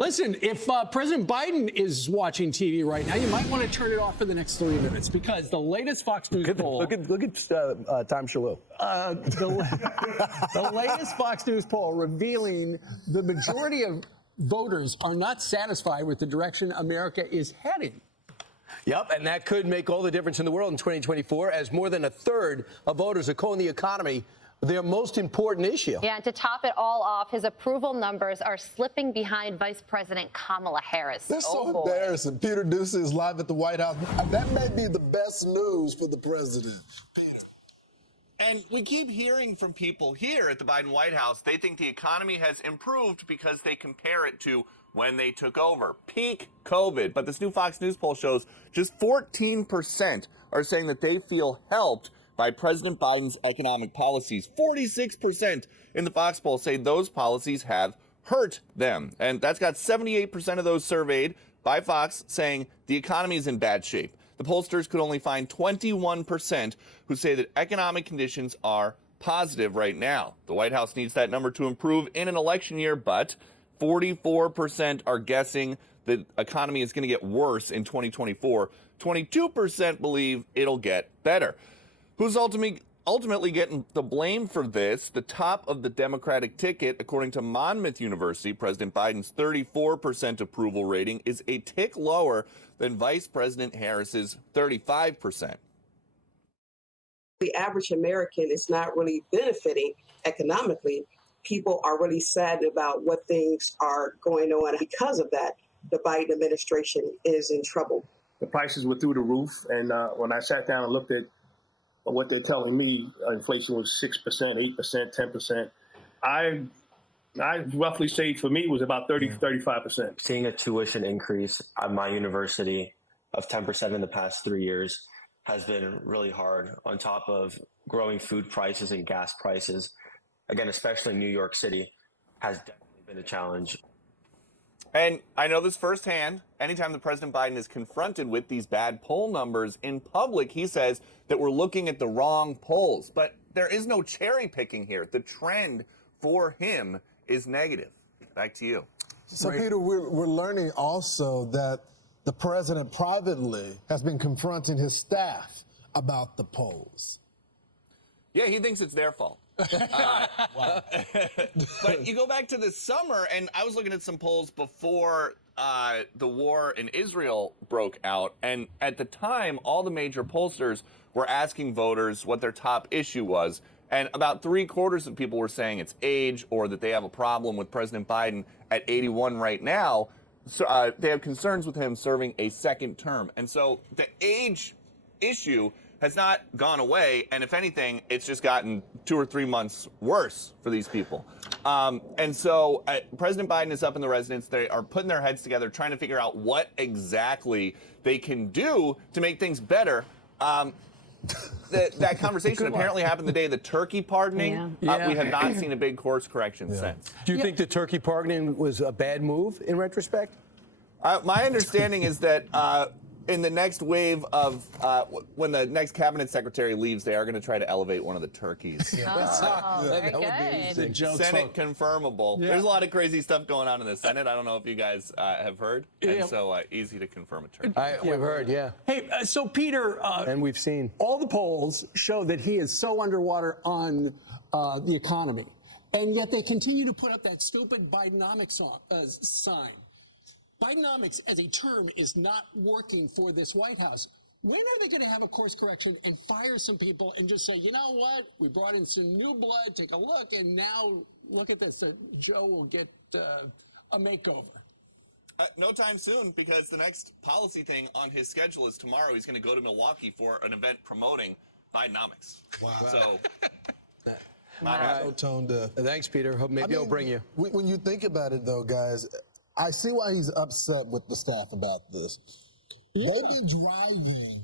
Listen, if President Biden is watching TV right now, you might want to turn it off for the next 3 minutes because the latest Fox News poll. Look at Tom Shalhoub. The latest Fox News poll revealing the majority of voters are not satisfied with the direction America is heading. Yep, and that could make all the difference in the world in 2024, as more than a third of voters are calling the economy their most important issue. Yeah, and to top it all off, his approval numbers are slipping behind Vice President Kamala Harris. That's so embarrassing. Peter Doocy is live at the White House. That may be the best news for the president. And we keep hearing from people here at the Biden White House, they think the economy has improved because they compare it to when they took over, peak COVID. But this new Fox News poll shows just 14% are saying that they feel helped by President Biden's economic policies. 46% in the Fox poll say those policies have hurt them. And that's got 78% of those surveyed by Fox saying the economy is in bad shape. The pollsters could only find 21% who say that economic conditions are positive right now. The White House needs that number to improve in an election year, but 44% are guessing the economy is going to get worse in 2024. 22% believe it'll get better. Who's ultimately getting the blame for this? The top of the Democratic ticket, according to Monmouth University, President Biden's 34% approval rating is a tick lower than Vice President Harris's 35%. The average American is not really benefiting economically. People are really sad about what things are going on. Because of that, the Biden administration is in trouble. The prices were through the roof, and when I sat down and looked at what they're telling me, inflation was 6%, 8%, 10%. I roughly say for me it was about 35%. Seeing a tuition increase at my university of 10% in the past 3 years has been really hard, on top of growing food prices and gas prices. Again, especially New York City has definitely been a challenge. And I know this firsthand. Anytime the President Biden is confronted with these bad poll numbers in public, he says that we're looking at the wrong polls. But there is no cherry picking here. The trend for him is negative. Back to you. So, Peter, we're learning also that the president privately has been confronting his staff about the polls. Yeah, he thinks it's their fault. Wow. But you go back to this summer, and I was looking at some polls before the war in Israel broke out, and at the time, all the major pollsters were asking voters what their top issue was, and about 3/4 of people were saying it's age or that they have a problem with President Biden at 81 right now. So, they have concerns with him serving a second term. And so the age issue has not gone away, and if anything, it's just gotten 2 or 3 months worse for these people. And so President Biden is up in the residence. They are putting their heads together, trying to figure out what exactly they can do to make things better. That conversation apparently happened the day of the turkey pardoning. We have not seen a big course correction since. Do you think the turkey pardoning was a bad move in retrospect? My understanding is that in the next wave of when the next cabinet secretary leaves, they are going to try to elevate one of the turkeys. Very good. Senate confirmable. There's a lot of crazy stuff going on in the Senate. I don't know if you guys have heard. And so easy to confirm a turkey. We've heard, yeah. Hey, so Peter, and we've seen all the polls show that he is so underwater on the economy, and yet they continue to put up that stupid Bidenomics sign. Bidenomics as a term is not working for this White House. When are they going to have a course correction and fire some people and just say, you know what, we brought in some new blood, take a look, and now look at this, Joe will get a makeover? No time soon, because the next policy thing on his schedule is tomorrow. He's going to go to Milwaukee for an event promoting Bidenomics. Wow. So, So tone deaf. Thanks, Peter. Maybe I'll bring you. When you think about it, though, guys, I see why he's upset with the staff about this. Yeah. They've been driving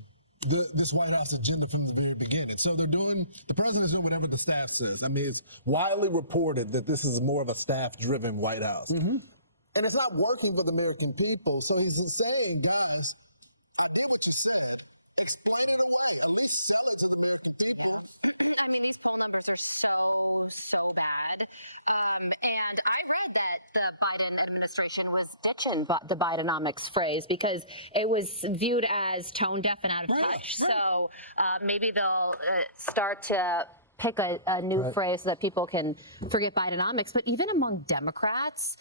this White House agenda from the very beginning. So the president's doing whatever the staff says. I mean, it's widely reported that this is more of a staff-driven White House. Mm-hmm. And it's not working for the American people. So he's saying, guys, And I read that the Biden administration was ditching the Bidenomics phrase because it was viewed as tone deaf and out of touch. Right. So maybe they'll start to pick a new phrase so that people can forget Bidenomics. But even among Democrats,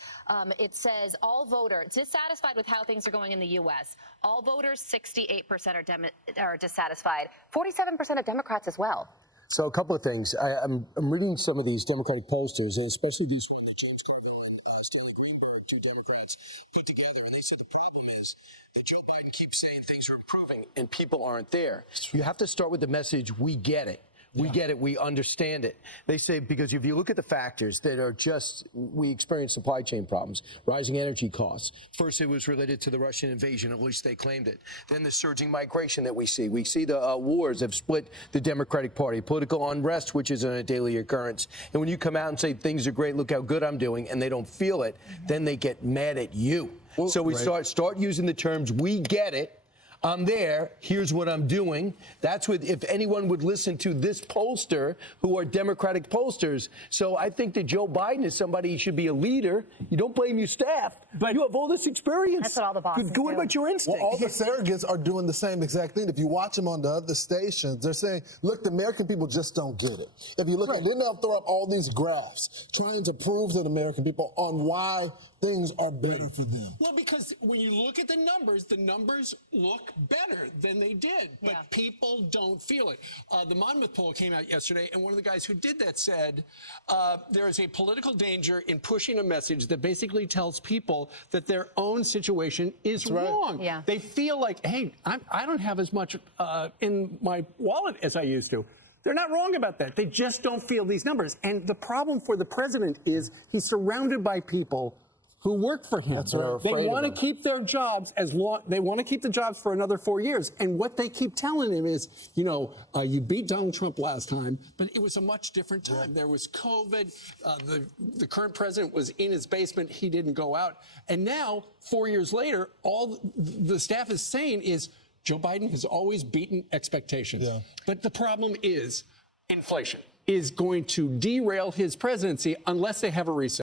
it says all voters dissatisfied with how things are going in the U.S. All voters, 68% are dissatisfied. 47% of Democrats as well. So a couple of things. I'm reading some of these Democratic pollsters, and especially these ones that James Carville and Stanley Greenberg, two Democrats, put together. And they said the problem is that Joe Biden keeps saying things are improving, and people aren't there. You have to start with the message, we get it. We get it. We understand it. They say, because if you look at the factors that are just, we experience supply chain problems, rising energy costs. First, it was related to the Russian invasion, at least they claimed it. Then the surging migration that we see. We see the wars have split the Democratic Party, political unrest, which is a daily occurrence. And when you come out and say things are great, look how good I'm doing, and they don't feel it, then they get mad at you. Well, so we start using the terms, we get it. I'm there. Here's what I'm doing. That's what, if anyone would listen to this pollster, who are Democratic pollsters. So I think that Joe Biden is somebody who should be a leader. You don't blame your staff, but you have all this experience. That's what all the bosses Go do. about your instinct. Well, all the surrogates are doing the same exact thing. If you watch them on the other stations, they're saying, look, the American people just don't get it. If you look at it, then they'll throw up all these graphs trying to prove to the American people on why things are better for them. Well, because when you look at the numbers look better than they did, but people don't feel it. The Monmouth poll came out yesterday, and one of the guys who did that said there is a political danger in pushing a message that basically tells people that their own situation is wrong. Yeah. They feel like, hey, I don't have as much in my wallet as I used to. They're not wrong about that. They just don't feel these numbers. And the problem for the president is he's surrounded by people who work for him. That's right. They want to keep their jobs they want to keep the jobs for another 4 years. And what they keep telling him is, you beat Donald Trump last time, but it was a much different time. There was COVID. The current president was in his basement. He didn't go out. And now, 4 years later, all the staff is saying is Joe Biden has always beaten expectations. Yeah. But the problem is inflation is going to derail his presidency unless they have a reset.